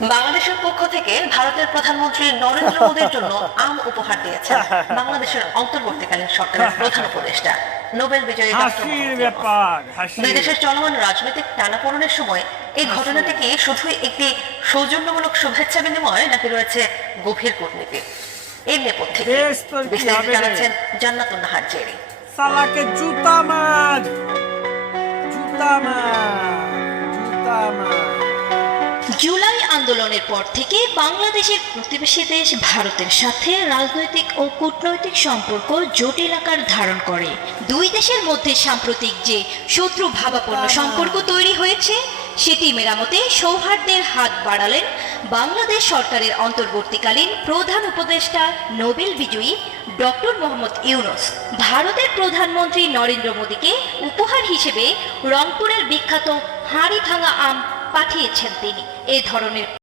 বাংলাদেশের পক্ষ থেকে ভারতের প্রধানমন্ত্রী নরেন্দ্র মোদীর জন্য আম উপহার দিয়েছেন বাংলাদেশের অন্তর্বর্তীকালীন সরকারের প্রধান উপদেষ্টা নোবেল বিজয়ী দুই দেশের চলমান রাজনৈতিক টানাপোড়েনের সময় এই ঘটনাটি কি শুধুই একটি সৌজন্যমূলক শুভেচ্ছা বিনিময় নাকি রয়েছে গভীর কূটনীতি? এর নেপথ্যে বিস্তারিত জানাচ্ছেন জান্নাতুন নাহার জেরি। সালাকে জুতা মার, জুতা মার, জুতা মার। জুলাই আন্দোলনের পর থেকে বাংলাদেশের প্রতিবেশী দেশ ভারতের সাথে রাজনৈতিক ও কূটনৈতিক সম্পর্ক জটিল আকার ধারণ করে। দুই দেশের মধ্যে সাম্প্রতিক যে শত্রু ভাবাপন্ন সম্পর্ক তৈরি হয়েছে সেটি মেরামতে সৌহার্দ্যের হাত বাড়ালেন বাংলাদেশ সরকারের অন্তর্বর্তীকালীন প্রধান উপদেষ্টা নোবেল বিজয়ী ডক্টর মোহাম্মদ ইউনূস। ভারতের প্রধানমন্ত্রী নরেন্দ্র মোদীকে উপহার হিসেবে রংপুরের বিখ্যাত হাড়ি ভাঙা আম পাঠিয়েছেন তিনি। এ ধরনের